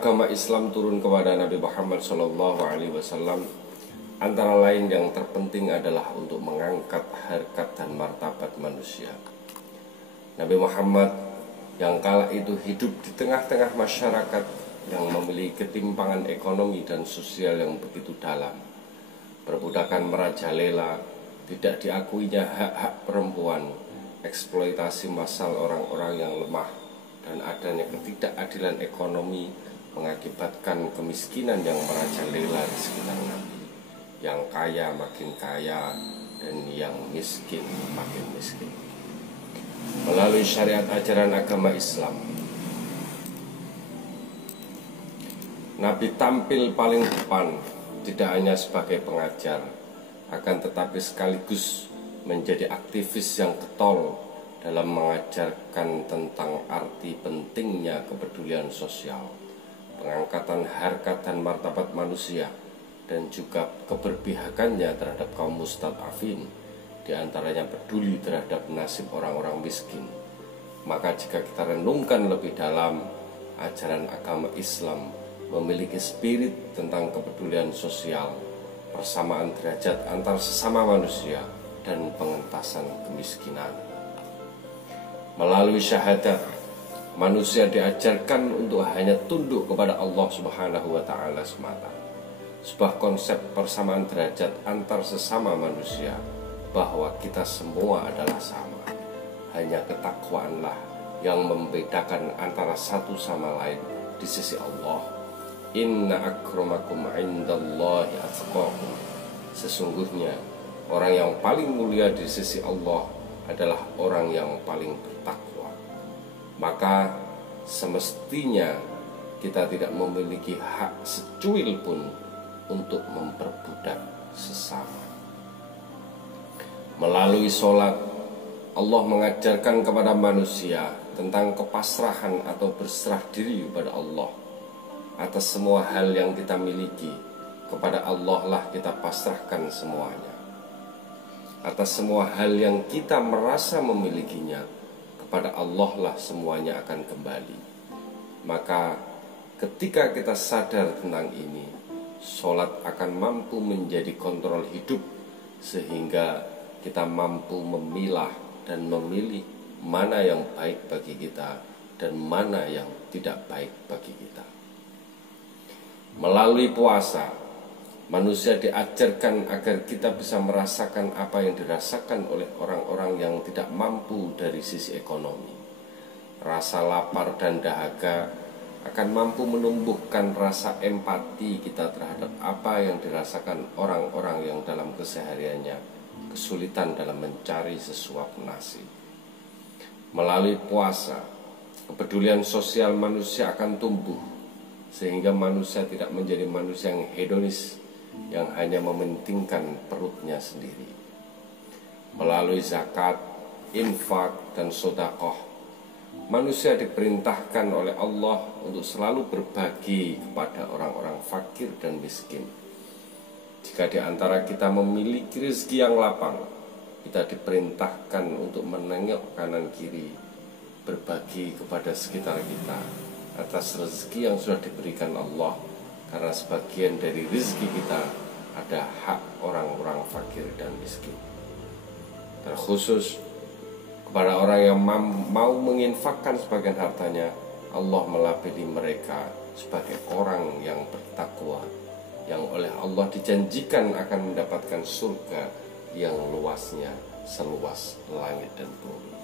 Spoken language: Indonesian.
agama Islam turun kepada Nabi Muhammad SAW, antara lain yang terpenting adalah untuk mengangkat harkat dan martabat manusia. Nabi Muhammad yang kala itu hidup di tengah-tengah masyarakat yang memiliki ketimpangan ekonomi dan sosial yang begitu dalam. Perbudakan merajalela, tidak diakuinya hak-hak perempuan, eksploitasi massal orang-orang yang lemah, dan adanya ketidakadilan ekonomi mengakibatkan kemiskinan yang merajalela di sekitar Nabi. Yang kaya makin kaya dan yang miskin makin miskin. Melalui syariat ajaran agama Islam, Nabi tampil paling depan, tidak hanya sebagai pengajar, akan tetapi sekaligus menjadi aktivis yang getol dalam mengajarkan tentang arti pentingnya kepedulian sosial, pengangkatan harkat dan martabat manusia, dan juga keberpihakannya terhadap kaum mustad'afin, diantaranya peduli terhadap nasib orang-orang miskin. Maka jika kita renungkan lebih dalam, ajaran agama Islam memiliki spirit tentang kepedulian sosial, persamaan derajat antar sesama manusia, dan pengentasan kemiskinan. Melalui syahadat, manusia diajarkan untuk hanya tunduk kepada Allah Subhanahu wa Ta'ala semata. Sebuah konsep persamaan derajat antar sesama manusia, bahwa kita semua adalah sama. Hanya ketakwaanlah yang membedakan antara satu sama lain di sisi Allah. Inna akramakum indallahi atqakum. Sesungguhnya orang yang paling mulia di sisi Allah adalah orang yang paling bertakwa. Maka semestinya kita tidak memiliki hak secuil pun untuk memperbudak sesama. Melalui sholat, Allah mengajarkan kepada manusia tentang kepasrahan atau berserah diri kepada Allah. Atas semua hal yang kita miliki, kepada Allah lah kita pasrahkan semuanya. Atas semua hal yang kita merasa memilikinya, kepada Allah lah semuanya akan kembali. Maka ketika kita sadar tentang ini, sholat akan mampu menjadi kontrol hidup, sehingga kita mampu memilah dan memilih mana yang baik bagi kita dan mana yang tidak baik bagi kita. Melalui puasa, manusia diajarkan agar kita bisa merasakan apa yang dirasakan oleh orang-orang yang tidak mampu dari sisi ekonomi. Rasa lapar dan dahaga akan mampu menumbuhkan rasa empati kita terhadap apa yang dirasakan orang-orang yang dalam kesehariannya kesulitan dalam mencari sesuap nasi. Melalui puasa, kepedulian sosial manusia akan tumbuh, sehingga manusia tidak menjadi manusia yang hedonis, yang hanya mementingkan perutnya sendiri. Melalui zakat, infak, dan sedekah, manusia diperintahkan oleh Allah untuk selalu berbagi kepada orang-orang fakir dan miskin. Jika di antara kita memiliki rezeki yang lapang, kita diperintahkan untuk menengok kanan kiri, berbagi kepada sekitar kita atas rezeki yang sudah diberikan Allah, karena sebagian dari rezeki kita ada hak orang-orang fakir dan miskin. Terkhusus kepada orang yang mau menginfakkan sebagian hartanya, Allah melabeli mereka sebagai orang yang bertakwa, yang oleh Allah dijanjikan akan mendapatkan surga yang luasnya seluas langit dan bumi.